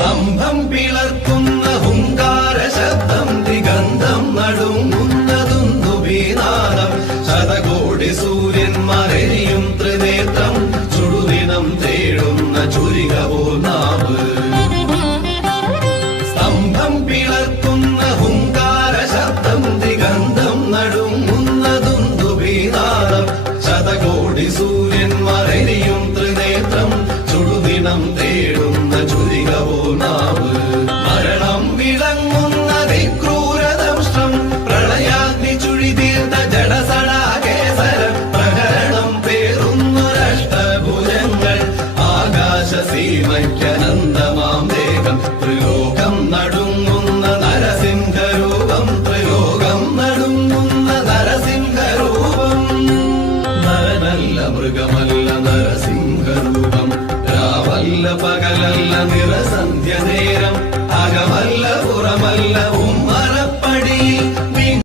സ്തംഭം പിളർക്കുന്ന ഹുങ്കാര ശബ്ദം ദിഗന്ധം നടുങ്ങുന്നതുന്ദുഭീനാദം ശതകോടി സൂര്യന്മാരെരിയും ത്രിനേത്രം ചുടുദിനം തേടുന്ന ചുരിക പോനാവ് സ്തംഭം പിളർക്കുന്ന ഹുങ്കാര ശബ്ദം ദിഗന്ധം നടുങ്ങുന്നതുന്ദുഭീനാദം ശതകോടി സൂര്യന്മാരെരിയും ത്രിനേത്രം ചുടുദിനം തേടുന്ന ചുരിക പോനാവ് മരണം വിളങ്ങുന്ന ക്രൂരദംഷ്ടം പ്രളയാഗ്നി ചുഴിതീർത്ത ജഡസടാകേസരം പ്രകരണം പേറുന്നൊരഷ്ടഭുജങ്ങൾ ആകാശസീമയ്ക്കനന്തമാം ദേഹം ത്രിലോകം നടുങ്ങുന്ന നരസിംഹരൂപം ത്രിലോകം നടുങ്ങുന്ന നരസിംഹരൂപം നരനല്ല മൃഗമല്ല നരസിംഹരൂപം രാവല്ല പകലല്ല നിറസന്ധ്യ നേരം അകമല്ല പുറമല്ല